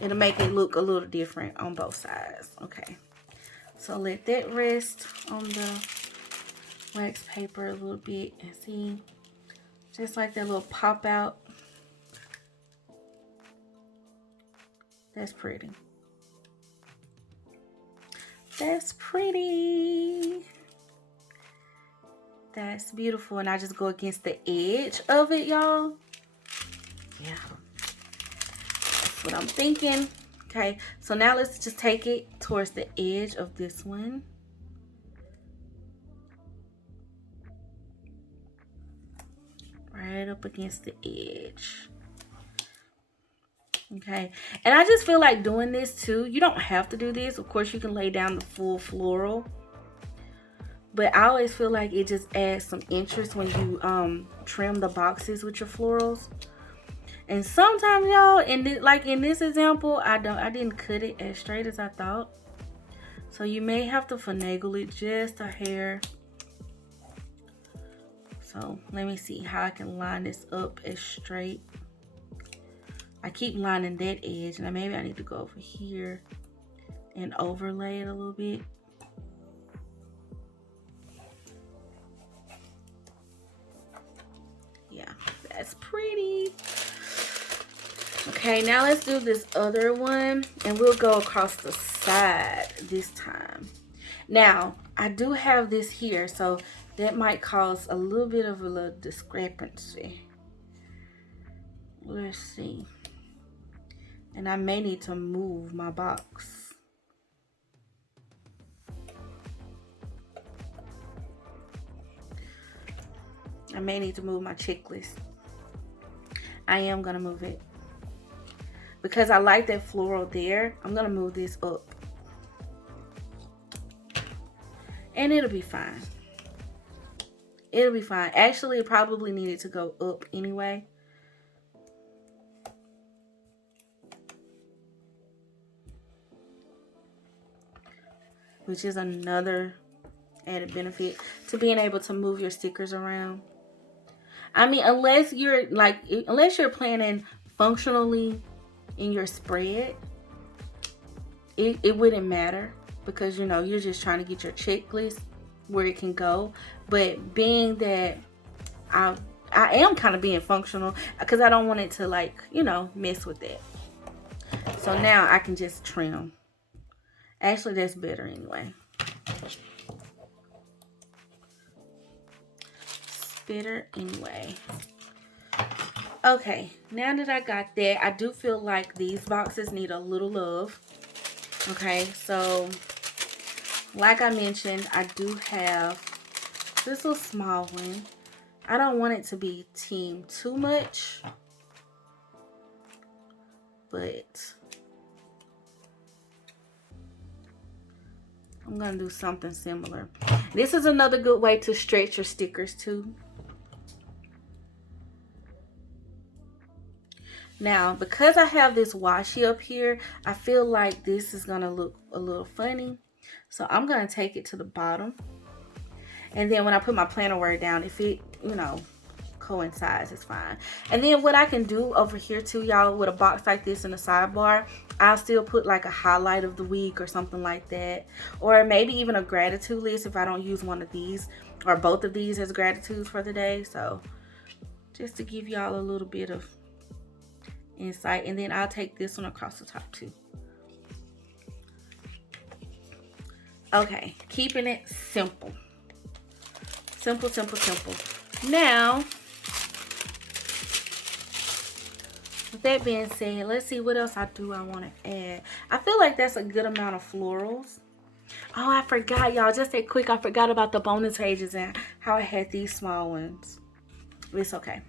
It'll make it look a little different on both sides. Okay, so let that rest on the wax paper a little bit, and see, just like that little pop out. That's pretty. That's pretty. That's beautiful. And I just go against the edge of it, y'all. Yeah. That's what I'm thinking. Okay, so now let's just take it towards the edge of this one. Right up against the edge. Okay, and I just feel like doing this too. You don't have to do this. Of course, you can lay down the full floral. But I always feel like it just adds some interest when you trim the boxes with your florals. And sometimes, y'all, like in this example, I didn't cut it as straight as I thought. So you may have to finagle it just a hair. So let me see how I can line this up as straight. I keep lining that edge, and maybe I need to go over here and overlay it a little bit. Yeah, that's pretty. Okay, now let's do this other one, and we'll go across the side this time. Now, I do have this here, so that might cause a little bit of a little discrepancy. Let's see. And I may need to move my box. I may need to move my checklist. I am gonna move it. Because I like that floral there, I'm gonna move this up. And it'll be fine. It'll be fine. Actually, it probably needed to go up anyway. Which is another added benefit to being able to move your stickers around. I mean, unless you're planning functionally in your spread, it wouldn't matter, because you know you're just trying to get your checklist where it can go. But being that I am kind of being functional, because I don't want it to, like, you know, mess with that. So now I can just trim. Actually, that's better anyway. Better anyway. Okay, now that I got that, I do feel like these boxes need a little love. Okay, so like I mentioned, I do have this little small one. I don't want it to be teamed too much, but I'm gonna do something similar. This is another good way to stretch your stickers too. Now, because I have this washi up here, I feel like this is gonna look a little funny. So I'm gonna take it to the bottom. And then when I put my planner word down, if it, you know, coincides, it's fine. And then what I can do over here too, y'all, with a box like this in the sidebar, I'll still put like a highlight of the week or something like that. Or maybe even a gratitude list if I don't use one of these or both of these as gratitudes for the day. So just to give y'all a little bit of insight. And then I'll take this one across the top too. Okay, keeping it simple. Simple, simple, simple. Now, with that being said, let's see what else I want to add. I feel like that's a good amount of florals. Oh, I forgot, y'all. Just that quick, I forgot about the bonus pages and how I had these small ones. It's okay.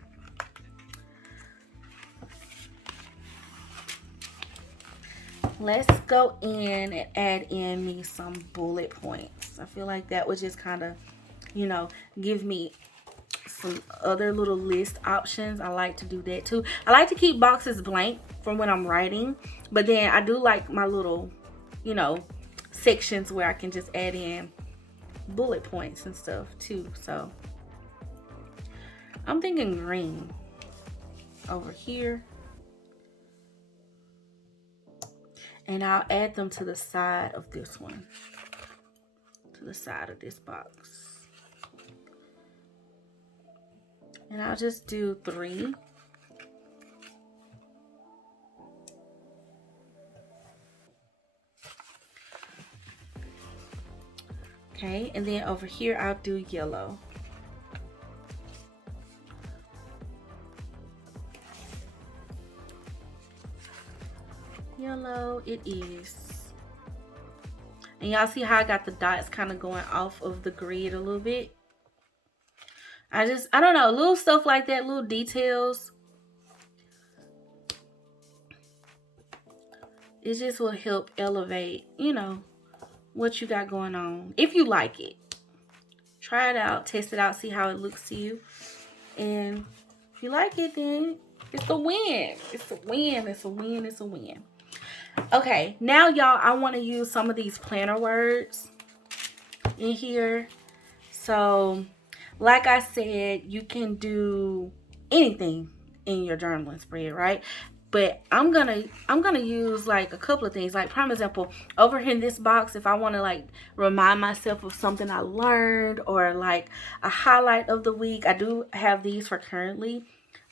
Let's go in and add in me some bullet points. I feel like that would just kind of, you know, give me some other little list options. I like to do that too. I like to keep boxes blank from when I'm writing, but then I do like my little, you know, sections where I can just add in bullet points and stuff too. So I'm thinking green over here. And I'll add them to the side of this one. To the side of this box. And I'll just do 3. Okay, and then over here I'll do yellow. Yellow it is. And y'all see how I got the dots kind of going off of the grid a little bit? I don't know, little stuff like that, little details. It just will help elevate, you know, what you got going on. If you like it. Try it out, test it out, see how it looks to you. And if you like it, then it's a win. It's a win, it's a win, it's a win. Okay, now y'all, I want to use some of these planner words in here. So, like I said, you can do anything in your journaling spread, right? But I'm gonna use like a couple of things. Like, prime example, over here in this box, if I want to like remind myself of something I learned or like a highlight of the week, I do have these for currently.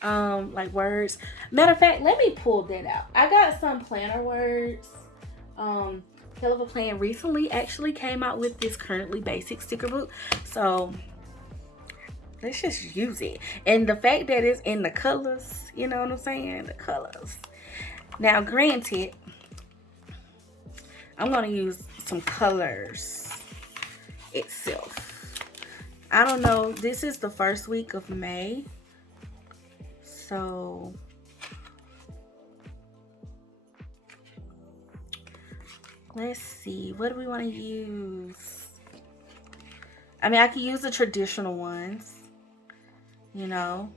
Like words. Matter of fact, let me pull that out. I got some planner words KellofAPlan recently actually came out with this currently basic sticker book. So let's just use it. And the fact that it's in the colors, you know what I'm saying? The colors. Now, granted, I'm going to use some colors itself. I don't know. This is the first week of May. So let's see. What do we want to use? I mean, I could use the traditional ones, you know.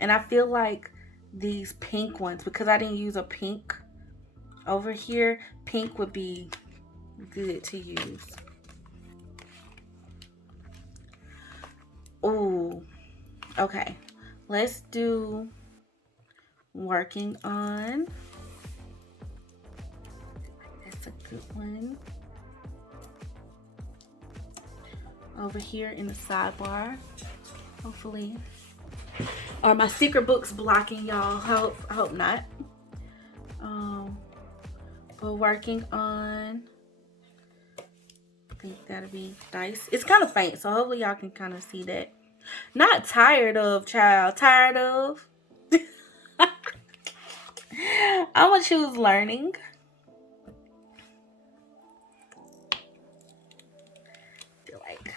And I feel like these pink ones, because I didn't use a pink over here, pink would be good to use. Ooh, okay. Let's do working on. That's a good one. Over here in the sidebar, hopefully. Are my sticker books blocking y'all? I hope not. But working on, I think that'll be nice. It's kind of faint, so hopefully y'all can kind of see that. Not tired of, child. Tired of. I'm gonna choose learning. Feel like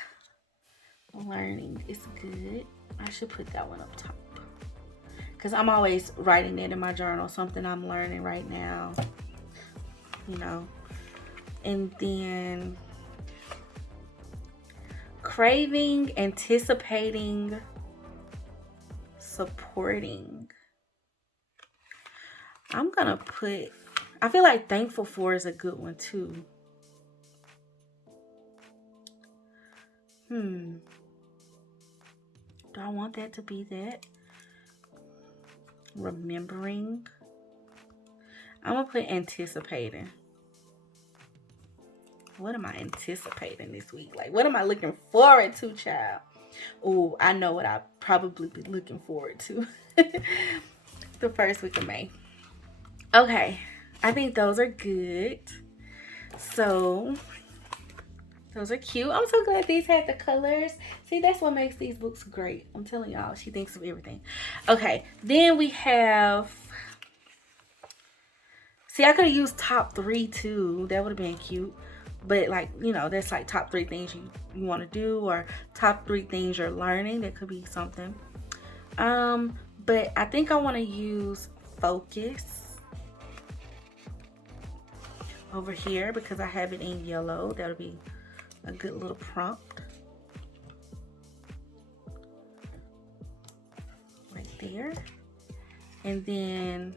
learning is good. I should put that one up top, because I'm always writing it in my journal, something I'm learning right now, you know. And then craving, anticipating, supporting. I'm gonna put, I feel like thankful for is a good one too. Do I want that to be that? Remembering. I'm gonna put anticipating. What am I anticipating this week? Like, what am I looking forward to, child? Oh, I know what I probably be looking forward to. The first week of May. Okay, I think those are good. So those are cute. I'm so glad these had the colors. See, that's what makes these books great. I'm telling y'all, she thinks of everything. Okay, then we have, see, I could have used top 3 too. That would have been cute. But like, you know, that's like top 3 things you want to do, or top 3 things you're learning. That could be something. But I think I want to use focus over here, because I have it in yellow. That'll be a good little prompt right there. And then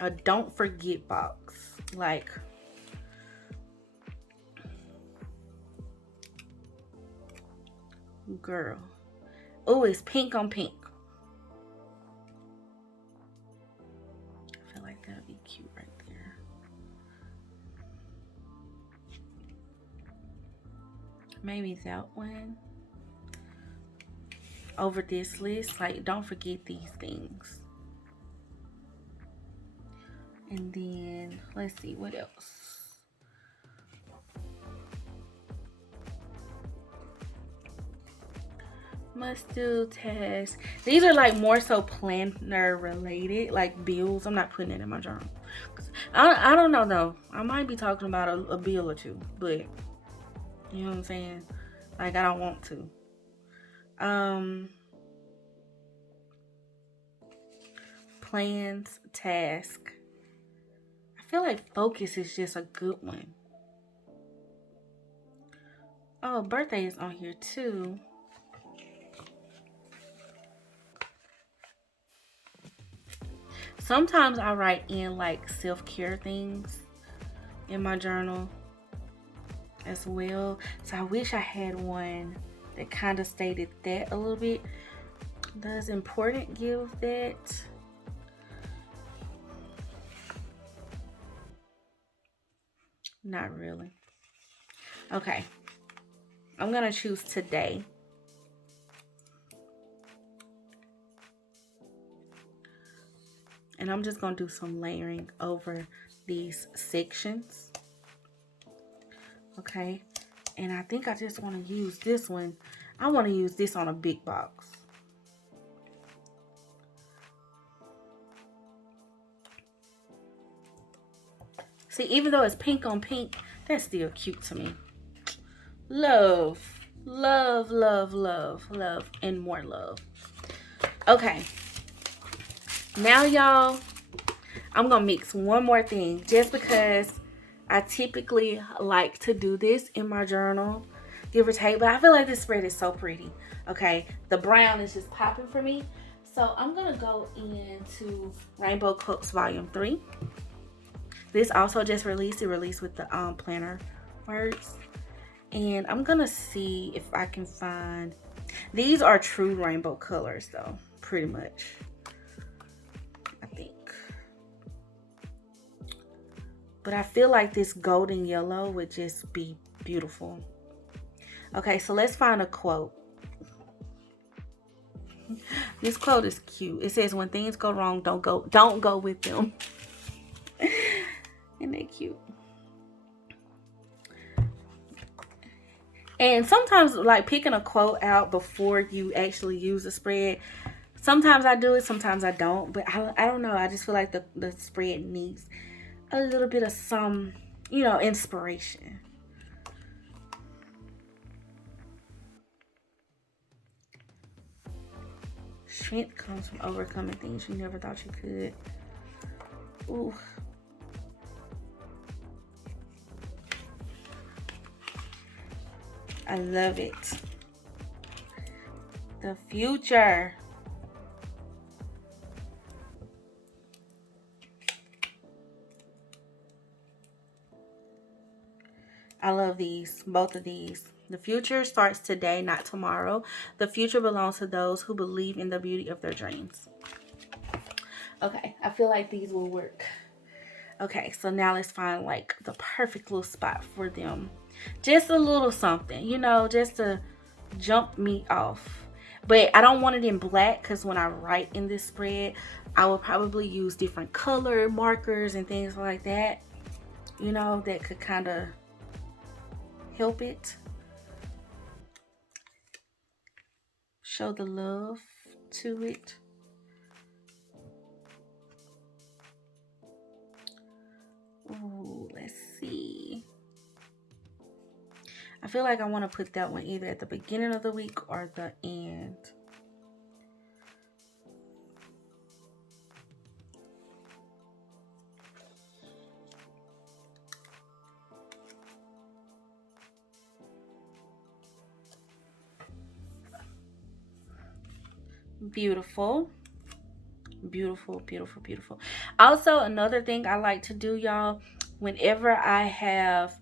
a don't forget box, like, girl, oh, it's pink on pink. I feel like that'll be cute right there. Maybe that one over this list, like, don't forget these things. And then let's see what else. Must do tasks. These are like more so planner related, like bills. I'm not putting it in my journal. I don't know though. I might be talking about a bill or two, but you know what I'm saying? Like, I don't want to. Plans, task. I feel like focus is just a good one. Oh, birthday is on here too. Sometimes I write in like self-care things in my journal as well. So I wish I had one that kind of stated that a little bit. Does important give that? Not really. Okay. I'm gonna choose today. And I'm just going to do some layering over these sections. Okay. And I think I just want to use this one. I want to use this on a big box. See, even though it's pink on pink, that's still cute to me. Love, love, love, love, love, and more love. Okay. Now, y'all, I'm going to mix one more thing just because I typically like to do this in my journal, give or take. But I feel like this spread is so pretty. Okay. The brown is just popping for me. So I'm going to go into Rainbow Quotes Volume 3. This also just released. It released with the planner words. And I'm going to see if I can find... These are true rainbow colors, though. Pretty much. I think. But I feel like this golden yellow would just be beautiful. Okay, so let's find a quote. This quote is cute. It says, when things go wrong, don't go with them. Isn't that cute? And sometimes, like, picking a quote out before you actually use the spread, sometimes I do it, sometimes I don't. But I don't know. I just feel like the spread needs a little bit of some, you know, inspiration. Strength comes from overcoming things you never thought you could. Ooh. I love it. The future. I love these, both of these. The future starts today, not tomorrow. The future belongs to those who believe in the beauty of their dreams. Okay, I feel like these will work. Okay, so now let's find like the perfect little spot for them. Just a little something, you know, just to jump me off. But I don't want it in black because when I write in this spread, I will probably use different color markers and things like that, you know, that could kind of help it. Show the love to it. Ooh, let's see. I feel like I want to put that one either at the beginning of the week or the end. Beautiful. Beautiful, beautiful, beautiful. Also, another thing I like to do, y'all, whenever I have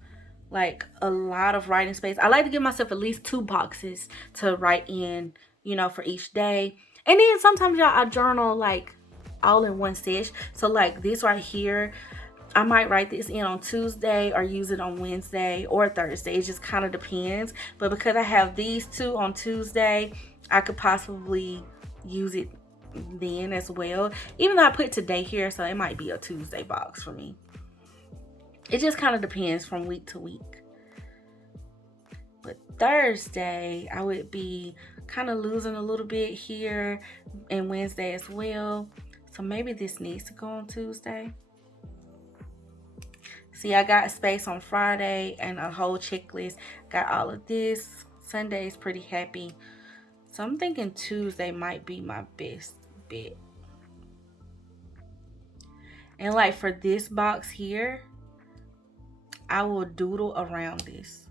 like a lot of writing space, I like to give myself at least 2 boxes to write in, you know, for each day. And then sometimes, y'all, I journal like all in one sesh. So like this right here, I might write this in on Tuesday or use it on Wednesday or Thursday. It just kind of depends. But because I have these 2 on Tuesday, I could possibly use it then as well. Even though I put today here, so it might be a Tuesday box for me. It just kind of depends from week to week. But Thursday, I would be kind of losing a little bit here, and Wednesday as well. So maybe this needs to go on Tuesday. See, I got space on Friday and a whole checklist. Got all of this. Sunday is pretty happy. So I'm thinking Tuesday might be my best bet. And like for this box here, I will doodle around this.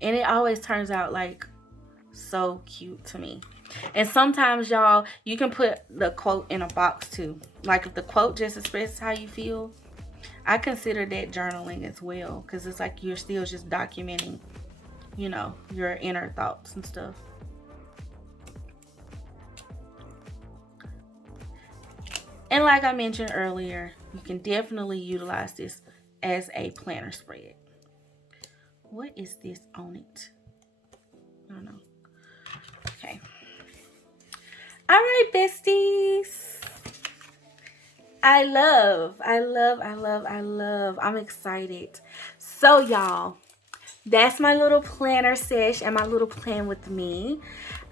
And it always turns out like so cute to me. And sometimes, y'all, you can put the quote in a box too. Like if the quote just expresses how you feel, I consider that journaling as well. Because it's like you're still just documenting, you know, your inner thoughts and stuff. And like I mentioned earlier, you can definitely utilize this as a planner spread. What is this on it? I don't know. Okay. All right, besties. I'm excited. So, y'all, that's my little planner sesh and my little plan with me.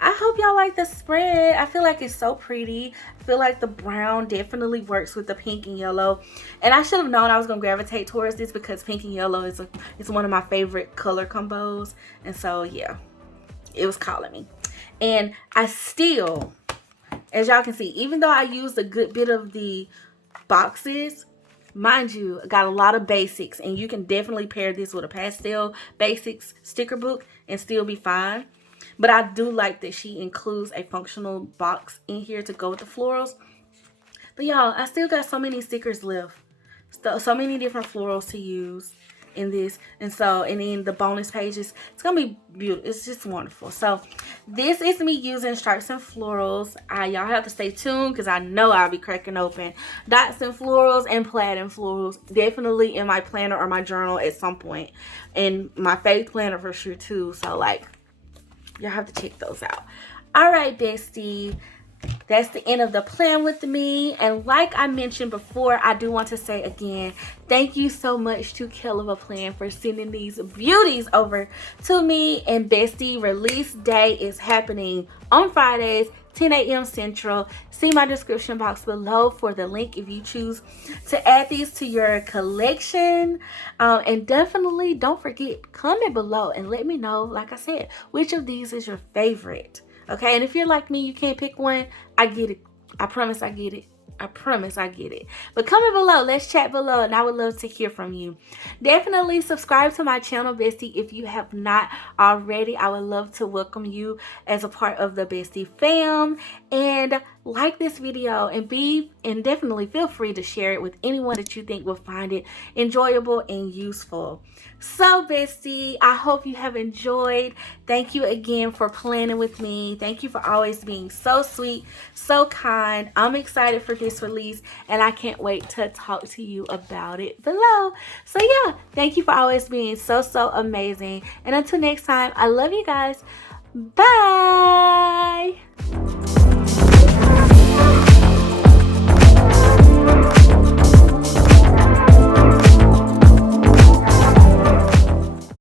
I hope y'all like the spread. I feel like it's so pretty. I feel like the brown definitely works with the pink and yellow. And I should have known I was going to gravitate towards this because pink and yellow is one of my favorite color combos. And so, yeah, it was calling me. And I still, as y'all can see, even though I used a good bit of the boxes, mind you, I got a lot of basics, and you can definitely pair this with a pastel basics sticker book and still be fine. But I do like that she includes a functional box in here to go with the florals. But y'all, I still got so many stickers left. So many different florals to use in this. And then the bonus pages, it's gonna be beautiful. It's just wonderful. So this is me using stripes and florals. Y'all have to stay tuned because I know I'll be cracking open dots and florals and plaid and florals definitely in my planner or my journal at some point, and my faith planner for sure too. So like, y'all have to check those out. All right, bestie, that's the end of the plan with me. And like I mentioned before, I do want to say again, thank you so much to KellofAPlan for sending these beauties over to me. And bestie, release day is happening on Fridays, 10 a.m. Central. See my description box below for the link if you choose to add these to your collection. And definitely don't forget, comment below and let me know, like I said, which of these is your favorite. Okay, and if you're like me, you can't pick one, I get it. I promise I get it. I promise I get it. But comment below. Let's chat below, and I would love to hear from you. Definitely subscribe to my channel, bestie, if you have not already. I would love to welcome you as a part of the bestie fam. And like this video, and definitely feel free to share it with anyone that you think will find it enjoyable and useful. So bestie, I hope you have enjoyed. Thank you again for planning with me. Thank you for always being so sweet, so kind. I'm excited for this release, and I can't wait to talk to you about it below. So yeah, thank you for always being so amazing. And until next time, I love you guys. Bye.